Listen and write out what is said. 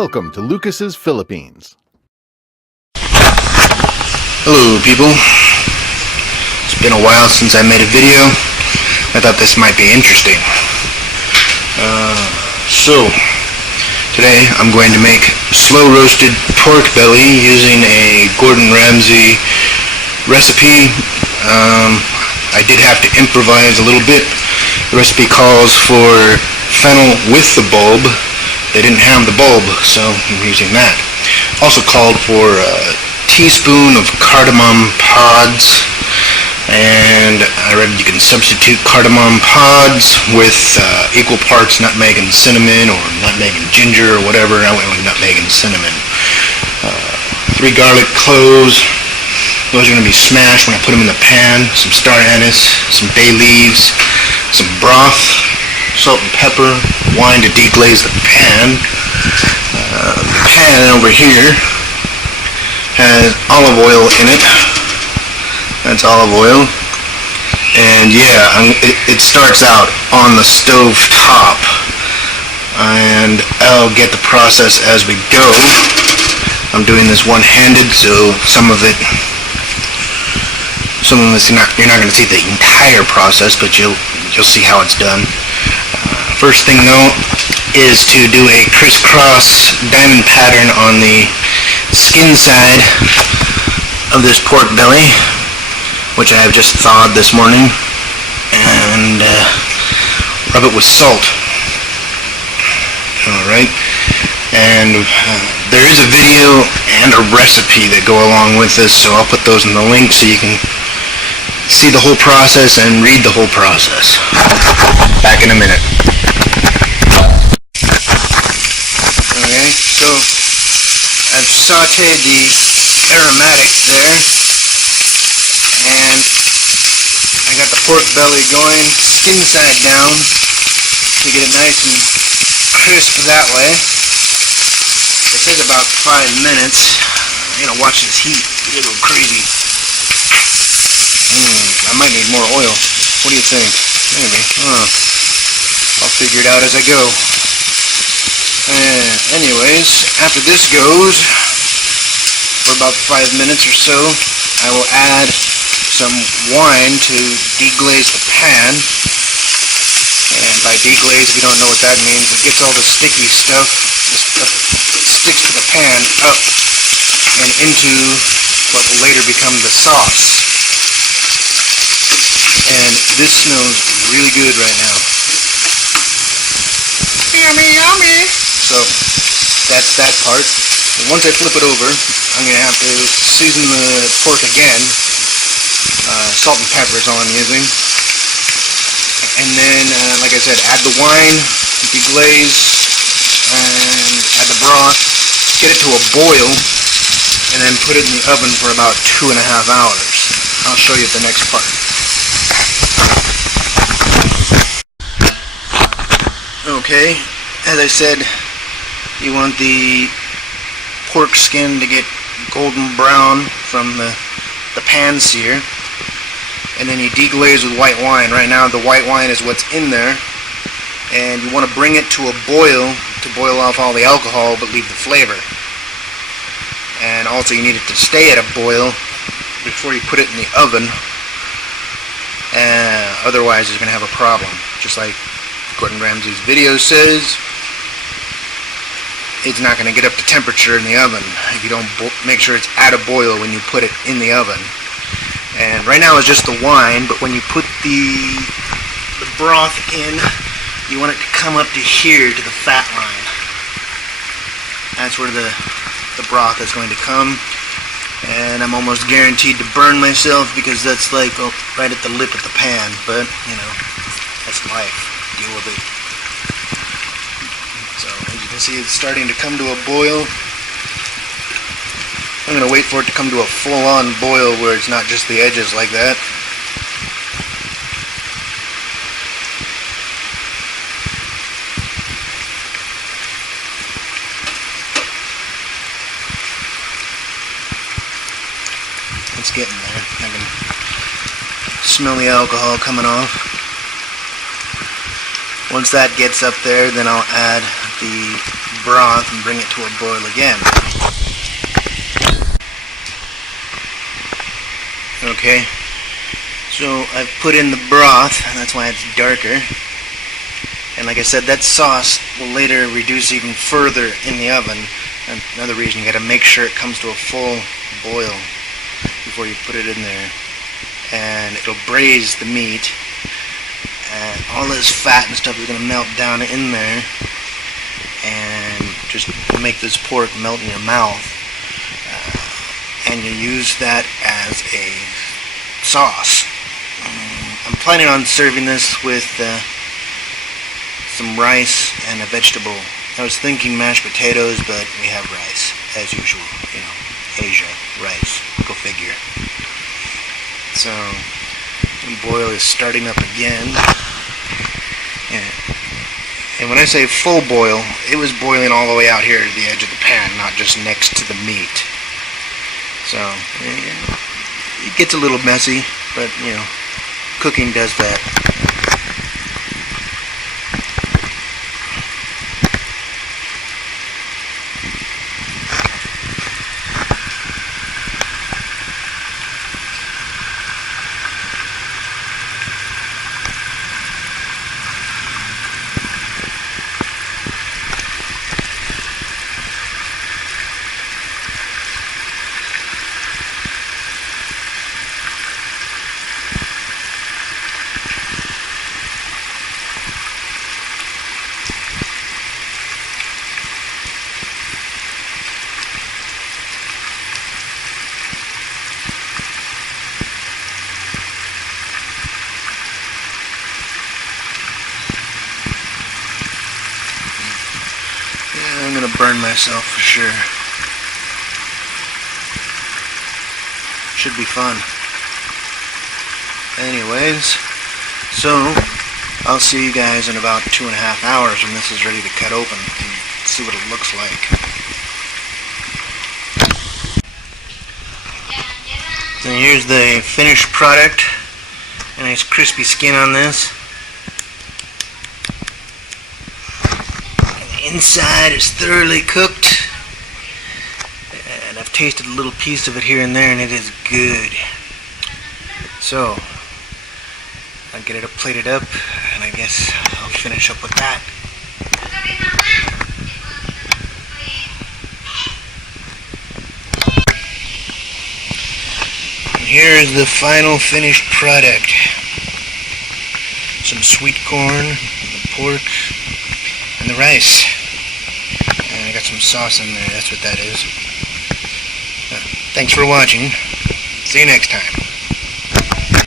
Welcome to Lucas's Philippines. Hello people, it's been a while since I made a video. I thought this might be interesting. So today I'm going to make slow roasted pork belly using a Gordon Ramsay recipe. I did have to improvise a little bit. The recipe calls for fennel with the bulb. They didn't have the bulb, so I'm using that. Also called for a teaspoon of cardamom pods, and I read you can substitute cardamom pods with equal parts nutmeg and cinnamon, or nutmeg and ginger, or whatever. I went with nutmeg and cinnamon. 3 garlic cloves. Those are going to be smashed when I put them in the pan. Some star anise, some bay leaves, some broth, salt and pepper, wine to deglaze the pan. The pan over here has olive oil in it. That's olive oil. And yeah, it starts out on the stove top. And I'll get the process as we go. I'm doing this one-handed, so some of it's you're not going to see the entire process, but you'll see how it's done. First thing though is to do a crisscross diamond pattern on the skin side of this pork belly, which I have just thawed this morning, and rub it with salt. Alright, and there is a video and a recipe that go along with this, so I'll put those in the link so you can see the whole process and read the whole process. Back in a minute. Okay, so I've sauteed the aromatics there, and I got the pork belly going skin side down to get it nice and crisp that way. It says about 5 minutes. I'm gonna watch this heat. It'll go crazy. I might need more oil. What do you think? Maybe. I'll figure it out as I go. Anyways, after this goes for about 5 minutes or so, I will add some wine to deglaze the pan. And by deglaze, if you don't know what that means, it gets all the sticky stuff, the stuff that sticks to the pan, up and into what will later become the sauce. And this smells really good right now. Yummy, yummy! So, that's that part. And once I flip it over, I'm going to have to season the pork again. Salt and pepper is all I'm using. And then, like I said, add the wine, deglaze, and add the broth, get it to a boil, and then put it in the oven for about 2.5 hours. I'll show you the next part. Okay, as I said, you want the pork skin to get golden brown from the pan sear, and then you deglaze with white wine. Right now the white wine is what's in there, and you want to bring it to a boil to boil off all the alcohol but leave the flavor. And also you need it to stay at a boil before you put it in the oven, otherwise you're going to have a problem. Just like Gordon Ramsay's video says, it's not going to get up to temperature in the oven if you don't make sure it's at a boil when you put it in the oven. And right now it's just the wine, but when you put the broth in, you want it to come up to here, to the fat line. That's where the broth is going to come. And I'm almost guaranteed to burn myself because that's like right at the lip of the pan, but you know, that's life. Deal with it. So as you can see, it's starting to come to a boil. I'm going to wait for it to come to a full-on boil where it's not just the edges like that. It's getting there. I can smell the alcohol coming off. Once that gets up there, then I'll add the broth and bring it to a boil again. Okay, so I've put in the broth, and that's why it's darker. And like I said, that sauce will later reduce even further in the oven. And another reason, you got to make sure it comes to a full boil before you put it in there. And it'll braise the meat, and all this fat and stuff is going to melt down in there and just make this pork melt in your mouth. And you use that as a sauce. I'm planning on serving this with some rice and a vegetable. I was thinking mashed potatoes, but we have rice, as usual. You know, Asia, rice, go figure. So, the boil is starting up again. And when I say full boil, it was boiling all the way out here to the edge of the pan, not just next to the meat. So, it gets a little messy, but, you know, cooking does that. I'm gonna burn myself for sure. Should be fun. Anyways, so I'll see you guys in about 2.5 hours when this is ready to cut open and see what it looks like. And here's the finished product. A nice crispy skin on this. Inside is thoroughly cooked, and I've tasted a little piece of it here and there, and it is good. So I'll get it plated up, and I guess I'll finish up with that. And here is the final finished product. Some sweet corn, the pork, and the rice. And I got some sauce in there, that's what that is. Thanks for watching. See you next time.